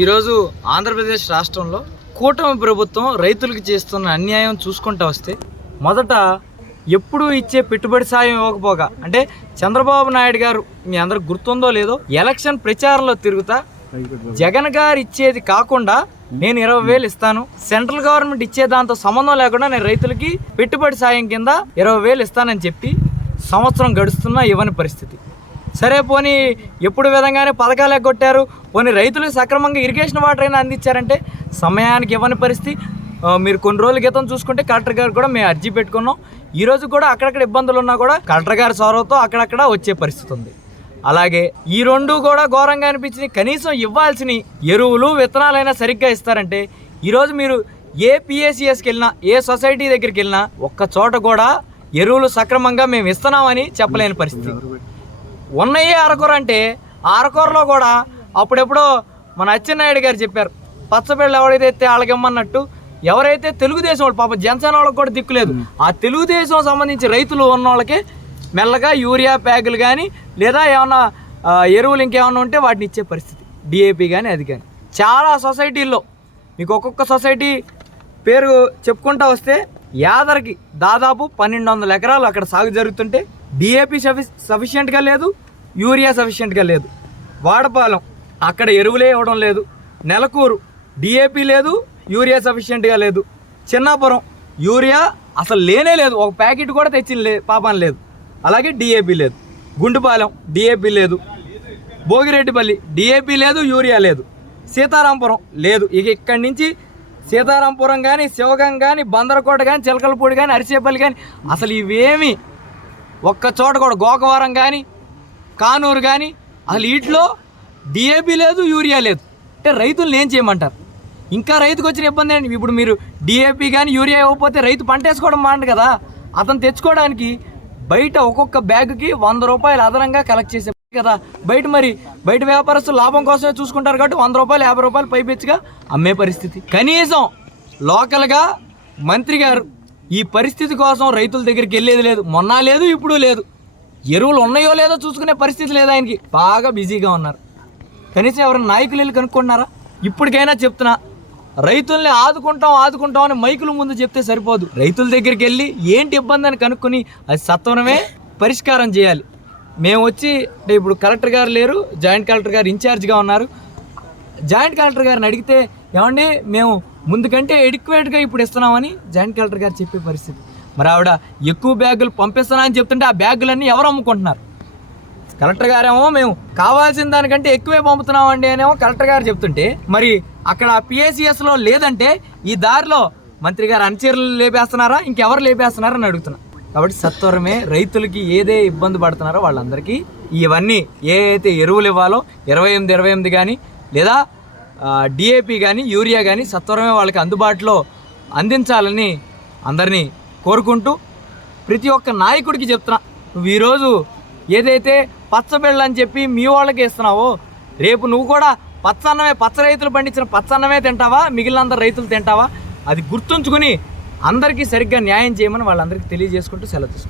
ఈరోజు ఆంధ్రప్రదేశ్ రాష్ట్రంలో కూటమి ప్రభుత్వం రైతులకు చేస్తున్న అన్యాయం చూసుకుంటూ వస్తే మొదట ఎప్పుడు ఇచ్చే పెట్టుబడి సాయం ఇవ్వకపోగా అంటే చంద్రబాబు నాయుడు గారు మీ అందరికి గుర్తుందో లేదో ఎలక్షన్ ప్రచారంలో తిరుగుతా జగన్ గారు ఇచ్చేది కాకుండా నేను 20,000 ఇస్తాను, సెంట్రల్ గవర్నమెంట్ ఇచ్చే దాంతో సంబంధం లేకుండా నేను రైతులకి పెట్టుబడి సాయం కింద 20,000 ఇస్తానని చెప్పి సంవత్సరం గడుస్తున్నా ఇవ్వని పరిస్థితి. సరే పోనీ ఎప్పుడు విధంగానే పథకాలు ఎగ్గొట్టారు, పోనీ రైతులకు సక్రమంగా ఇరిగేషన్ వాటర్ అయినా అందించారంటే సమయానికి ఇవ్వని పరిస్థితి. మీరు కొన్ని రోజుల క్రితం చూసుకుంటే కలెక్టర్ గారు కూడా మేము అర్జీ పెట్టుకున్నాం. ఈరోజు కూడా అక్కడక్కడ ఇబ్బందులు ఉన్నా కూడా కలెక్టర్ గారి చొరవతో అక్కడక్కడ వచ్చే పరిస్థితి ఉంది. అలాగే ఈ రెండు కూడా ఘోరంగా అనిపించింది. కనీసం ఇవ్వాల్సిన ఎరువులు విత్తనాలైనా సరిగ్గా ఇస్తారంటే ఈరోజు మీరు ఏ పిఏసిఎస్కి వెళ్ళినా ఏ సొసైటీ దగ్గరికి వెళ్ళినా ఒక్క చోట కూడా ఎరువులు సక్రమంగా మేము ఇస్తున్నామని చెప్పలేని పరిస్థితి. ఉన్నయే అరకొర అంటే ఆ అరకొరలో కూడా అప్పుడెప్పుడో మన అచ్చెన్నాయుడు గారు చెప్పారు, పచ్చబిళ్ళ ఎవరైతే వాళ్ళకిమ్మన్నట్టు ఎవరైతే తెలుగుదేశం వాళ్ళు పాప జనసేన వాళ్ళకి కూడా దిక్కులేదు, ఆ తెలుగుదేశం సంబంధించి రైతులు ఉన్న వాళ్ళకి మెల్లగా యూరియా ప్యాకులు కానీ లేదా ఏమన్నా ఎరువులు ఇంకేమన్నా ఉంటే వాటిని ఇచ్చే పరిస్థితి, డిఏపి కానీ అది కానీ. చాలా సొసైటీల్లో మీకు ఒక్కొక్క సొసైటీ పేరు చెప్పుకుంటూ వస్తే యాదరికి దాదాపు 1,200 ఎకరాలు అక్కడ సాగు జరుగుతుంటే డిఏపి సఫిషియెంట్గా లేదు, యూరియా సఫిషియెంట్గా లేదు. వాడపాలెం అక్కడ ఎరువులే ఇవ్వడం లేదు. నెలకూరు డిఏపి లేదు, యూరియా సఫిషియెంట్గా లేదు. చిన్నాపురం యూరియా అసలు లేనే లేదు, ఒక ప్యాకెట్ కూడా తెచ్చి పాపం లేదు. అలాగే డిఏపి లేదు. గుండుపాలెం డిఏపి లేదు. భోగిరెడ్డిపల్లి డిఏపి లేదు, యూరియా లేదు. సీతారాంపురం లేదు. ఇక ఇక్కడి నుంచి సీతారాంపురం కానీ, శివగం కానీ, బందరకోట కానీ, చిలకలపూడి కానీ, అరిసేపల్లి కానీ అసలు ఇవేమి ఒక్క చోట కూడా, గోకవరం కానీ, కానూరు కానీ అసలు వీటిలో డిఏపి లేదు, యూరియా లేదు. అంటే రైతులను ఏం చేయమంటారు? ఇంకా రైతుకు వచ్చిన ఇబ్బంది ఏంటి? ఇప్పుడు మీరు డిఏపి కానీ యూరియా ఇవ్వకపోతే రైతు పంట వేసుకోవడం మాట కదా. అతను తెచ్చుకోవడానికి బయట ఒక్కొక్క బ్యాగుకి 100 రూపాయలు అదనంగా కలెక్ట్ చేసే కదా. బయట వ్యాపారస్తులు లాభం కోసమే చూసుకుంటారు కాబట్టి 100 రూపాయలు 50 రూపాయలు పైపెచ్చిగా అమ్మే పరిస్థితి. కనీసం లోకల్గా మంత్రి గారు ఈ పరిస్థితి కోసం రైతుల దగ్గరికి వెళ్ళేది లేదు. మొన్న లేదు, ఇప్పుడు లేదు. ఎరువులు ఉన్నాయో లేదో చూసుకునే పరిస్థితి లేదు ఆయనకి. బాగా బిజీగా ఉన్నారు. కనీసం ఎవరైనా నాయకులు వెళ్ళి కనుక్కుంటున్నారా? ఇప్పటికైనా చెప్తున్నా, రైతుల్ని ఆదుకుంటాం అని మైకుల ముందు చెప్తే సరిపోదు. రైతుల దగ్గరికి వెళ్ళి ఏంటి ఇబ్బంది అని కనుక్కొని అది సత్వరమే పరిష్కారం చేయాలి. మేము వచ్చి అంటే ఇప్పుడు కలెక్టర్ గారు లేరు, జాయింట్ కలెక్టర్ గారు ఇన్ఛార్జ్గా ఉన్నారు. జాయింట్ కలెక్టర్ గారిని అడిగితే ఏమండి మేము ముందు కంటే ఎడిక్వేట్గా ఇప్పుడు ఇస్తున్నామని జాయింట్ కలెక్టర్ గారు చెప్పే పరిస్థితి. మరి ఆవిడ ఎక్కువ బ్యాగులు పంపిస్తున్నా అని చెప్తుంటే ఆ బ్యాగులన్నీ ఎవరు అమ్ముకుంటున్నారు? కలెక్టర్ గారేమో మేము కావాల్సిన దానికంటే ఎక్కువే పంపుతున్నామండి అనేమో కలెక్టర్ గారు చెప్తుంటే, మరి అక్కడ పిఏసిఎస్లో లేదంటే ఈ దారిలో మంత్రి గారు అనుచరులు లేపేస్తున్నారా, ఇంకెవరు లేపేస్తున్నారా అని అడుగుతున్నా. కాబట్టి సత్వరమే రైతులకి ఏదే ఇబ్బంది పడుతున్నారో వాళ్ళందరికీ ఇవన్నీ ఏ అయితే ఎరువులు ఇవ్వాలో 28 కానీ లేదా డిఏపి కానీ యూరియా కానీ సత్వరమే వాళ్ళకి అందుబాటులో అందించాలని అందరినీ కోరుకుంటూ ప్రతి ఒక్క నాయకుడికి చెప్తున్నా, నువ్వు ఈరోజు ఏదైతే పచ్చబిళ్ళ అని చెప్పి మీ వాళ్ళకి ఇస్తున్నావో రేపు నువ్వు కూడా పచ్చ రైతులు పండించిన పచ్చన్నమే తింటావా, మిగిలిన అందరు రైతులు తింటావా? అది గుర్తుంచుకుని అందరికీ సరిగ్గా న్యాయం చేయమని వాళ్ళందరికీ తెలియజేసుకుంటూ సెలవు తీసుకుంటాం.